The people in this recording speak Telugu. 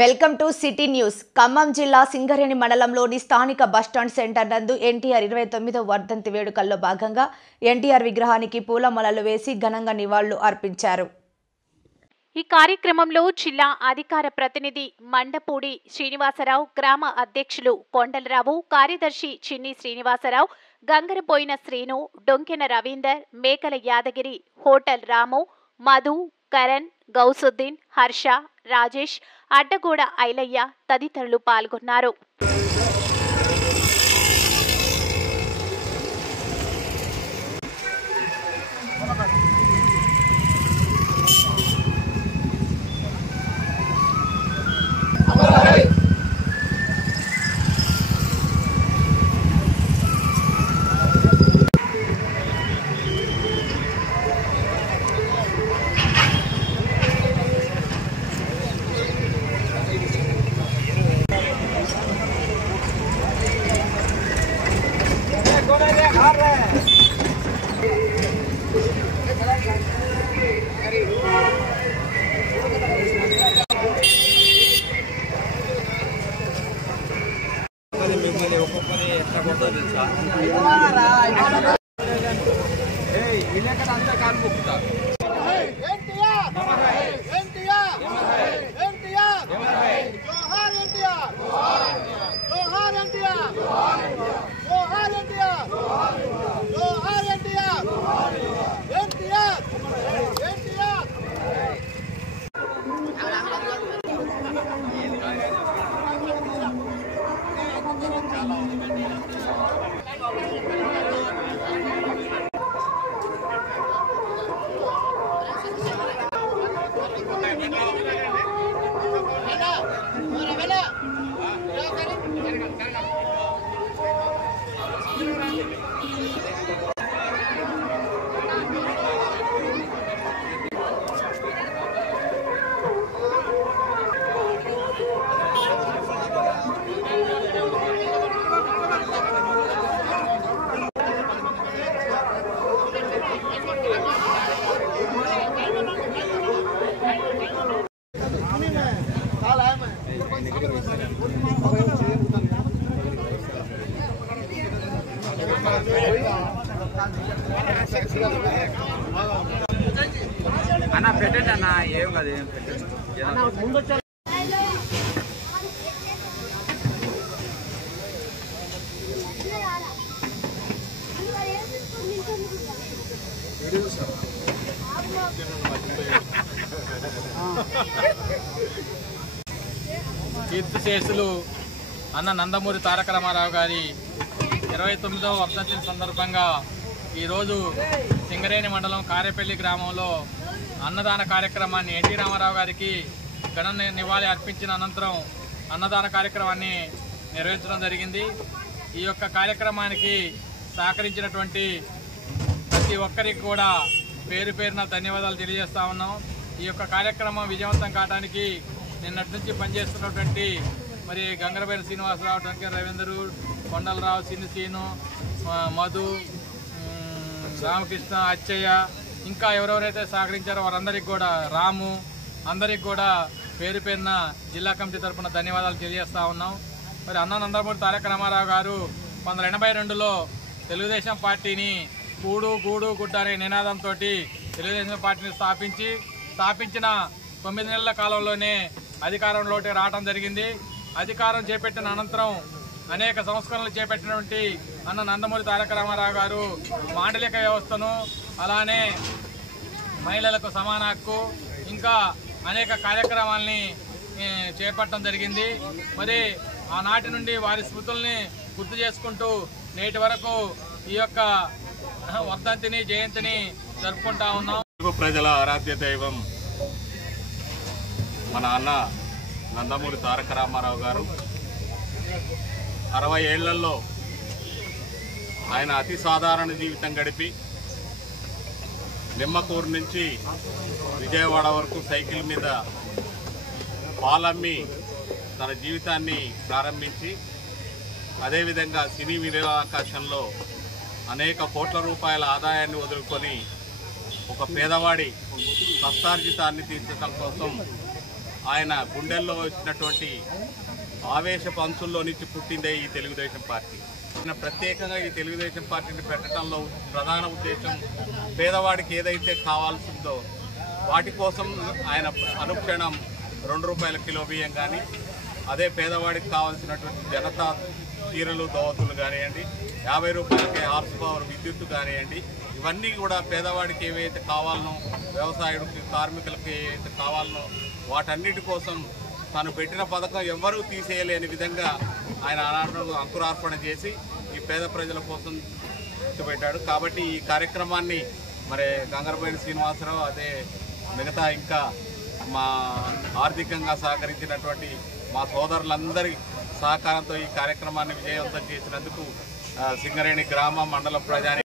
Welcome to city news. Khammam జిల్లా సింగరేణి మండలంలోని స్థానిక బస్టాండ్ సెంటర్ నందు ఎన్టీఆర్ 29వ వర్ధంతి వేడుకల్లో భాగంగా ఎన్టీఆర్ విగ్రహానికి పూలమాలలు వేసి ఘనంగా నివాళులు అర్పించారు. ఈ కార్యక్రమంలో జిల్లా అధికార ప్రతినిధి మండపూడి శ్రీనివాసరావు, గ్రామ అధ్యక్షులు కొండలరావు, కార్యదర్శి చిన్ని శ్రీనివాసరావు, గంగరపోయిన శ్రీను, డొంకెన రవీందర్, మేకల యాదగిరి, హోటల్ రాము, మధు, కరణ్, గౌసుద్దీన్, హర్ష, రాజేష్, అడ్డగూడ ఐలయ్య తదితరులు పాల్గొన్నారు. అన్న పెట్టండి అన్న, ఏం కాదు, ఏం పెట్టండి. కీర్తిశేషులు అన్న నందమూరి తారక రామారావు గారి 29వ వర్ధంతి సందర్భంగా ఈరోజు సింగరేణి మండలం కారేపల్లి గ్రామంలో అన్నదాన కార్యక్రమాన్ని ఎన్టీ రామారావు గారికి ఘన నివాళి అర్పించిన అనంతరం అన్నదాన కార్యక్రమాన్ని నిర్వహించడం జరిగింది. ఈ యొక్క కార్యక్రమానికి సహకరించినటువంటి ప్రతి ఒక్కరికి కూడా పేరు పేరున ధన్యవాదాలు తెలియజేస్తా ఉన్నాం. ఈ యొక్క కార్యక్రమం విజయవంతం కావడానికి నిన్నటి నుంచి పనిచేస్తున్నటువంటి మరి గంగరపోయిన శ్రీనివాసరావు, డొంకెన రవీందరు, కొండలరావు, చిన్ని శ్రీను, మధు, రామకృష్ణ, అచ్చయ్య, ఇంకా ఎవరెవరైతే సహకరించారో వారందరికీ కూడా, రాము, అందరికి కూడా పేరు పేరున జిల్లా కమిటీ తరఫున ధన్యవాదాలు తెలియజేస్తా ఉన్నాం. మరి అన్న నందమూరి తారక రామారావు గారు 1982లో తెలుగుదేశం పార్టీని కూడు గూడు గుడ్డ అనే నినాదంతో తెలుగుదేశం పార్టీని స్థాపించిన 9 నెలల కాలంలోనే అధికారంలోకి రావడం జరిగింది. అధికారం చేపట్టిన అనంతరం అనేక సంస్కరణలు చేపట్టినటువంటి అన్న నందమూరి తారక రామారావు గారు మాండలిక వ్యవస్థను, అలానే మహిళలకు సమాన హక్కు, ఇంకా అనేక కార్యక్రమాలని చేపట్టడం జరిగింది. మరి ఆనాటి నుండి వారి స్మృతుల్ని గుర్తు చేసుకుంటూ నేటి వరకు ఈ యొక్క వర్ధంతిని, జయంతిని జరుపుకుంటా ఉన్నాం. ప్రజల ఆరాధ్య దైవం మన అన్న నందమూరి తారక రామారావు గారు 60 ఏళ్లలో ఆయన అతి సాధారణ జీవితం గడిపి నిమ్మకూరు నుంచి విజయవాడ వరకు సైకిల్ మీద పాలమ్మి తన జీవితాన్ని ప్రారంభించి అదేవిధంగా సినీ వినోదావకాశంలో అనేక కోట్ల రూపాయల ఆదాయాన్ని వదులుకొని ఒక పేదవాడి కష్టార్జితాన్ని తీర్చడం కోసం ఆయన గుండెల్లో వచ్చినటువంటి ఆవేశ పంచుల్లో నుంచి పుట్టిందే ఈ తెలుగుదేశం పార్టీ. ప్రత్యేకంగా ఈ తెలుగుదేశం పార్టీని పెట్టడంలో ప్రధాన ఉద్దేశం పేదవాడికి ఏదైతే కావాల్సిందో వాటి కోసం ఆయన అనుక్షణం ₹2 కిలో బియ్యం కానీ, అదే పేదవాడికి కావాల్సినటువంటి జనతా చీరలు దోవతులు కానివ్వండి, ₹50 హార్స్ పవర్ విద్యుత్తు కానివ్వండి, ఇవన్నీ కూడా పేదవాడికి ఏవైతే కావాలనో, వ్యవసాయుడికి కార్మికులకి ఏవైతే కావాలనో వాటన్నిటి కోసం తను పెట్టిన పథకం ఎవ్వరూ తీసేయలేని విధంగా ఆయన ఆనాడు అంకురార్పణ చేసి ఈ పేద ప్రజల కోసం పెట్టాడు. కాబట్టి ఈ కార్యక్రమాన్ని మరి గంగరబోయిన శ్రీనివాసరావు, అదే మిగతా ఇంకా మా ఆర్థికంగా సహకరించినటువంటి మా సోదరులందరి సహకారంతో ఈ కార్యక్రమాన్ని విజయవంతం చేసినందుకు సింగరేణి గ్రామ మండల ప్రజాని